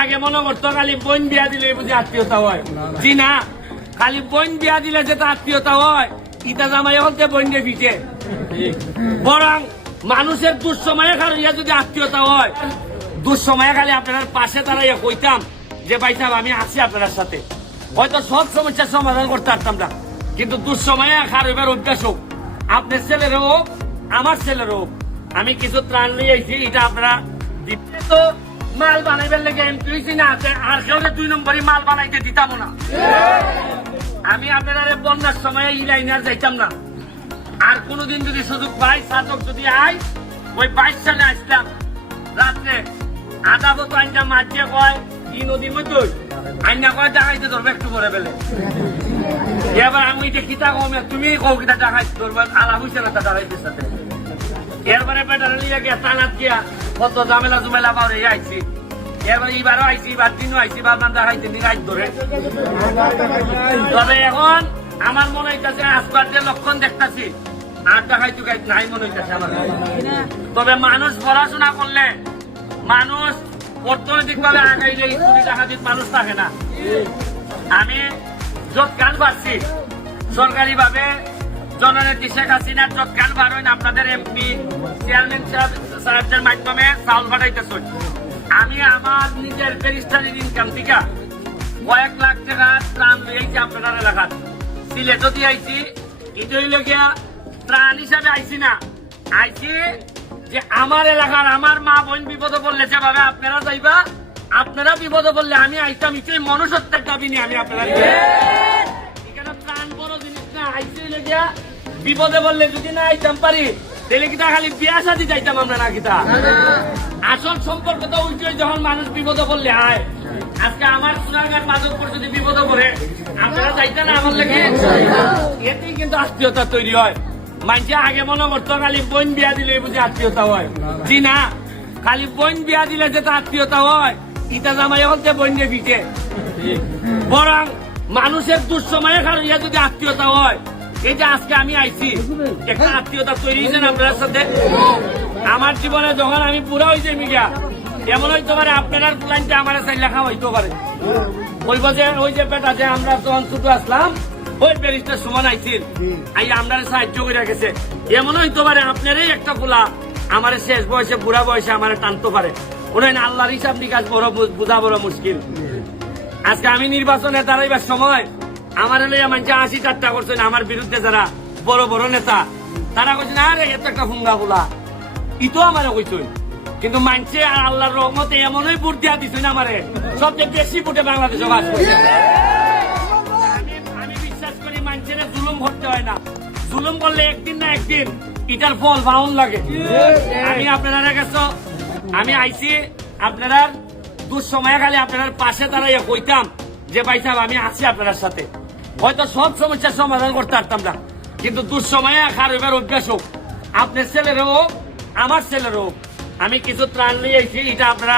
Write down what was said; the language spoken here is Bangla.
আগে মনে করতো খালি বোন বিয়া দিলে বুঝি আত্মীয়তা হয়। জি না, খালি বোন বিয়া দিলে যেটা আত্মীয়তা হয় ইটা জামাই বোন দিয়ে পিছে বরং মানুষের দুঃসময়ে খালিয়া যদি আত্মীয়তা হয়, দুঃসময়ে খালি আপনার পাশে তারা দাঁড়াইয়া কইতাম যে, ভাই সাহেব, আমি আছি আপনার সাথে। হয়তো সব সমস্যার সমাধান করতে পারতাম না। কিন্তু দুঃসময়ে খারাপের অভ্যাস হোক। আপনার ছেলের হোক, আমার ছেলের হোক, আমি কিছু ত্রাণ নিয়ে আইছি এটা আপনারা দিতে তো মাল বানাইবার লেগে এমপি হয়েছি না, তে আর কেউ দুই নম্বরই মাল বানাইতে দিতাম না। আমি আপনারা বন্যার সময় এই লাইনে আর যাইতাম না। আর কোনোদিন যদি সুযোগ পাই, সাধক যদি আই ওই বাইশ সালে আসলাম। রাত্রে আধা বতো আইনা মাঝে কয়, ই নদীর মধ্যে আইনা কয় ডাকাইতে ধরবে একটু পরে বেলে। এবার আমি যে কিতা কম তুমি কও কিতা ডাকাই ধরবে, আলাপ হইছে না তা ডাকাইতে সাথে। এরপরে বেটার লিয়ে গিয়া টানাত গিয়া কত ঝামেলা জুমেলা পাওয়া আইছি। এবার এবারও আইছি, এবার দিনও আইছি বাবার দেখাইতে নিরাজ ধরে। তবে এখন আমার মনে হইতেছে যে লক্ষণ দেখতেছি নাই তবে মানুষ পড়াশোনা করলে, মানুষ অর্থনৈতিক ভাবে আগাইলে মানুষ থাকে না। আমি যত গান পাচ্ছি সরকারি ভাবে জননেত্রী শেখ হাসিনার আপনাদের এমপি চেয়ারম্যান মাধ্যমে চাউল পাঠাইতেছেন আমি আমার নিজের ব্যারিস্টারির ইনকাম থেকে কয়েক লাখ টাকা ত্রাণ লইয়াছি আপনার এলাকার। সিলেটও দিয়ে আইছি লগিয়া ত্রাণ হিসাবে আইছি না। আইছি যে আমার এলাকার আমার মা বোন বিপদে পড়লে যেভাবে আপনারা যাইবা আপনারা বিপদে পড়লে আমি আইতাম ইটই মনুষ্যত্বের দাবি নিয়ে আমি আপনারা এখানে ত্রাণ বড় জিনিস না আইছি লগিয়া বিপদে পড়লে যদি না আইতাম পারি তাহলে কিতা খালি বিয়া শাদি যাইতাম আমরা না কিতা আসল সম্পর্ক তো উল্টো যখন মানুষ বিপদে পড়লে আয়। আজকে আমার সোনারঘাট মাধবপুর যদি বিপদে পড়ে আপনারা যাইতেন না আমার লেগে? এতেই কিন্তু আত্মীয়তা তৈরি হয়। মানুষে আগে মনে করতো খালি বোন বিয়া দিলে বুঝি আত্মীয়তা হয়। জি না খালি বোন বিয়া দিলে যেটা আত্মীয়তা হয় ইটা জামাই হলতে বোন দিয়ে পিঠে। বরং মানুষের দুঃসময়ে খালিয়া যদি আত্মীয়তা হয় এই যে আজকে আমি আইছি একটা আত্মীয়তা তৈরি হয়েছে না আপনার সাথে? আমার জীবনে যখন আমি পুরা হয়েছে মিডিয়া এমন হইতে পারে আপনার প্ল্যানটা আমার সাইড লেখা হইতে পারে। ওই বছর ওই যে বেটা যে আমরা তখন ছোট আসলাম ওই ব্যারিস্টার সমান আইছিল। আই আমরা সাহায্য করে গেছে। এমন হইতে পারে আপনারই একটা পোলা আমার শেষ বয়সে বুড়া বয়সে আমার টানতে পারে। ওনার আল্লাহর হিসাব নিকাশ বড় বুঝা বড় মুশকিল। আজকে আমি নির্বাচনে দাঁড়াইবার সময় আমার লইয়া মানুষ আশি চারটা করছেন আমার বিরুদ্ধে যারা বড় বড় নেতা, তারা কইছেন আরে এত একটা ফুঙ্গা বলা। ইতো আমার কইছেন কিন্তু মানছে আর আল্লাহর রহমতে এমনই ভোট দিয়া দিছেন আমারে। সবচেয়ে বেশি ভোটে বাংলাদেশে বাস করছে আমি বিশ্বাস করি মানুষের জুলুম করতে হয় না। জুলুম করলে একদিন না একদিন এটার ফল বাউন লাগে। আমি আপনারা কাছে আমি আইছি, আপনারা দুঃসময়ে খালি আপনার পাশে দাঁড়াইয়া কইতাম যে, ভাই সাহেব, আমি আছি আপনার সাথে। হয়তো সব সমস্যার সমাধান করতে পারতাম না। কিন্তু দুঃসময়ে খারাপের অভ্যাস হোক। আপনার ছেলের হোক, আমার ছেলের হোক। আমি কিছু ত্রাণ নিয়ে এসেছি এটা আপনারা